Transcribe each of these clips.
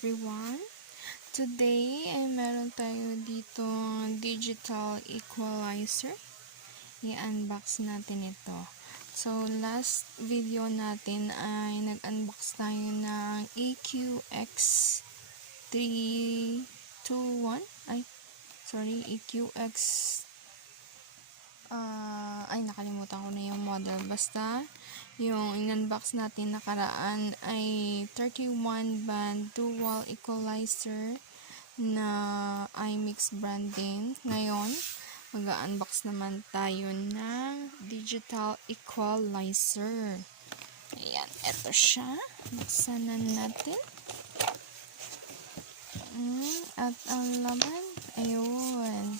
everyone! Today ay meron tayo dito digital equalizer. I-unbox natin ito. So, last video natin ay nag-unbox tayo ng EQX321. EQX nakalimutan ko na yung model. Basta, yung in-unbox natin nakaraan ay 31 band dual equalizer na iMix brand din. Ngayon, mag-unbox naman tayo ng digital equalizer. Ayan, eto siya. Buksan na natin. At ang laman, ayun.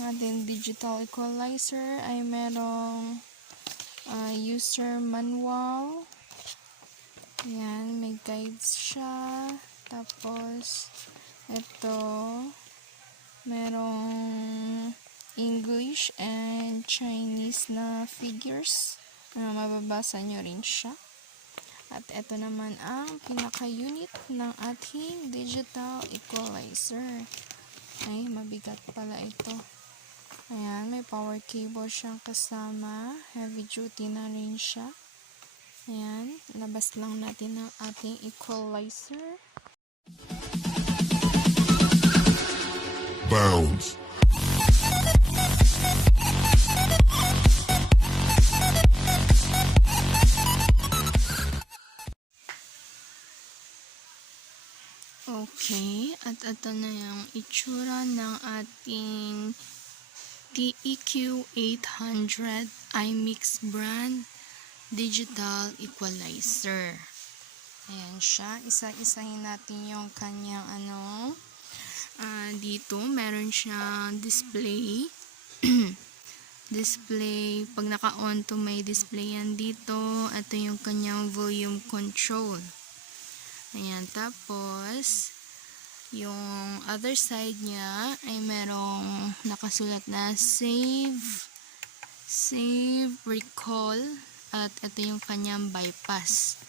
Ang ating digital equalizer ay merong user manual. Ayan, may guides siya. Tapos, ito, merong English and Chinese na figures. Mababasa nyo rin siya. At ito naman ang pinaka-unit ng ating digital equalizer. Ay, mabigat pala ito. Ayan, may power cable siyang kasama. Heavy duty na rin siya. Ayan, labas lang natin ang ating equalizer. Bounce. Okay, at ito na yung itsura ng ating TEQ800 iMix brand digital equalizer. Ayan siya. Isa-isahin natin yung kanyang dito meron siyang display. Display. Pag naka-on to, may display yan dito. Ito yung kanyang volume control. Ayan. Tapos, yung other side niya ay merong nakasulat na save, recall, at ito yung kanyang bypass.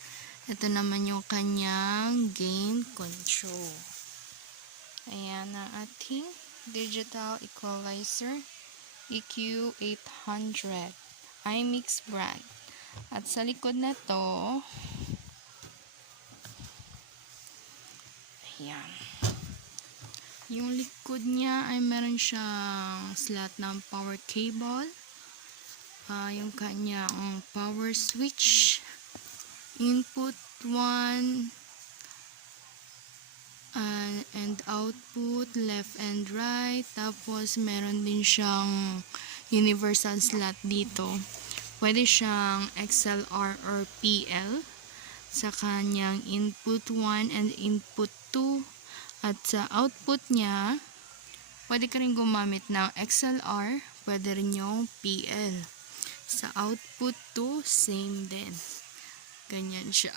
Ito naman yung kanyang gain control. Ayan ang ating digital equalizer EQ800 iMix brand. At sa likod na to, ayan. Yung likod niya ay meron siyang slot ng power cable. Yung kanyang power switch. Input 1 and output, left and right. Tapos meron din siyang universal slot dito. Pwede siyang XLR or PL sa kanyang input 1 and input 2. At sa output niya, pwede ka rin gumamit ng XLR, pwede rin yung PL. Sa output 2, same din. Ganyan siya.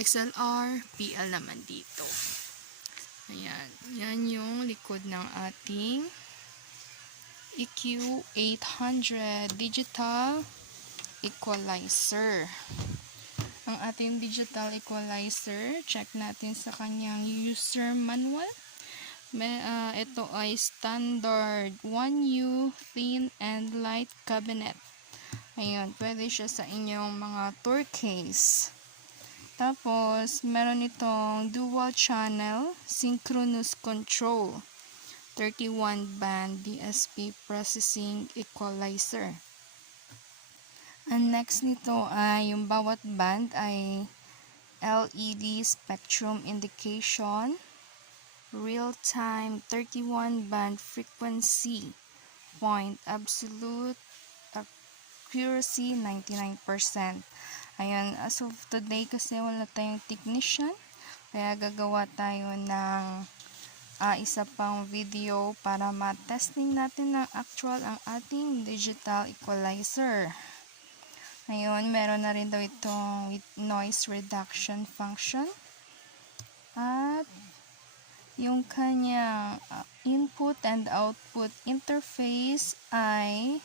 XLR, PL naman dito. Ayan. Yan yung likod ng ating EQ800 digital equalizer. Ang ating digital equalizer, check natin sa kanyang user manual. Ito ay standard 1U thin and light cabinet. Ayun, pwede siya sa inyong mga tour case. Tapos, meron itong dual channel synchronous control 31 band DSP processing equalizer. Ang next nito ay yung bawat band ay LED spectrum indication, real-time 31 band frequency, point absolute accuracy 99%. Ayun, as of today kasi wala tayong technician, kaya gagawa tayo ng isa pang video para ma-testing natin ng actual ang ating digital equalizer. Ngayon, meron na rin daw itong with noise reduction function. At yung kanyang input and output interface ay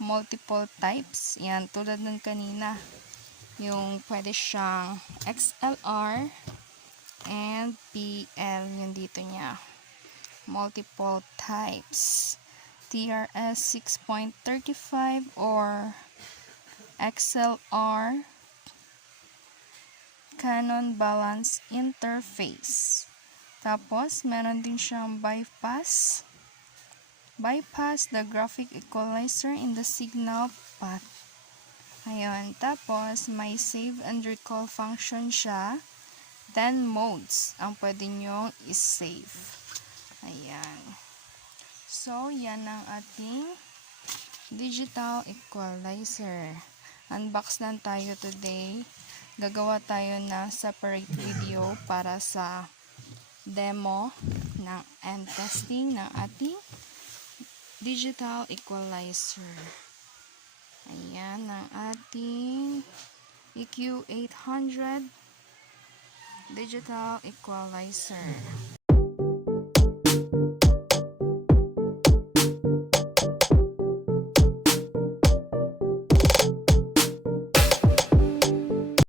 multiple types. Yan, tulad ng kanina. Yung pwede siyang XLR, and PL, yung dito niya. Multiple types. TRS 6.35 or XLR Canon Balance Interface. Tapos, meron din siyang bypass. Bypass the graphic equalizer in the signal path. Ayun. Tapos, may save and recall function siya. 10 modes ang pwede nyong is-save. Ayan. So, yan ang ating digital equalizer. Unbox lang tayo today. Gagawa tayo ng separate video para sa demo and testing ng ating digital equalizer. Ayan ang ating EQ800 digital equalizer.